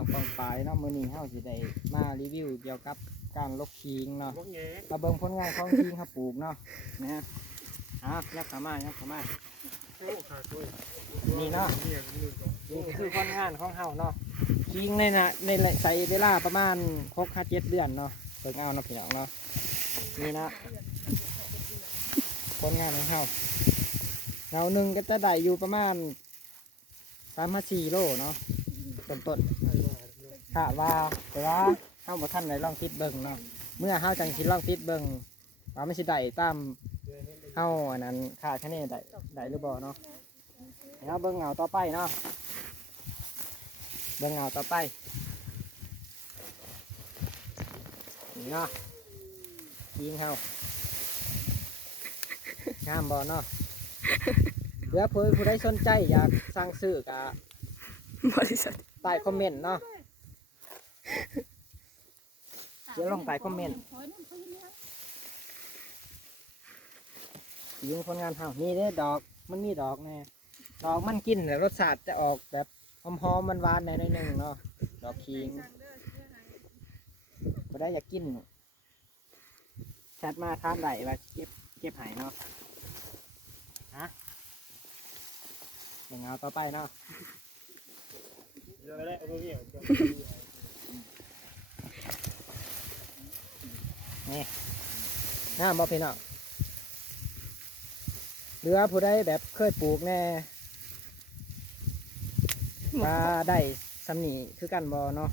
องปองปลายเนาะมื้อนี้เฮาสิได้มารีวิวเกี่ยวกับการลกขิงเนาะมาเบิ่งผลงานของขิงเฮาปลูกเนาะนะฮะยับเข้ามานี่เนาะนี่คือผลงานของเฮาเนาะขิงในใส่เวลาประมาณ6-7 เดือนเนาะเบิ่งเอาเนาะพี่น้องเนาะนี่นะผลงานของเฮาเงาหนึ่งก็จะได้อยู่ประมาณ3-4 โลเนาะต้นถ้าว่าแต่ว่าเฮาบ่ทันได้ลองติดเบิ่งเนาะเมื่อเฮาจังสิลองติดเบิ่งว่ามันสิได้ตามเฮาอันนั้นคาดคะเนได้หรือบ่เนาะเดี๋ยวเบิ่งเงาต่อไปเนาะเบิ่งเงาต่อไปนี่เนาะยิงเฮางามบ่เนาะเดี๋ยวผู้ใดสนใจอยากสั่งซื้อกะบริษัทใต้คอมเมนต์เนาะเดี๋ยวลงใต้คอมเมนต์ยิงผลงานเฮานี่เด้ดอกมันมีดอกแน่ดอกมันกินแต่รสชาติจะออกแบบหอมๆหวานๆหน่อยนึงเนาะดอกขิงบ่ได้อยากกินแชทมาถามได้ว่าเก็บให้เนาะอย่างเอาต่อไปเนาะนี่น้าบ่พี่เนาะเรือผู้ใดแบบเคยปลูกแน่ว่าได้สำนีคือกันบ่เนาะ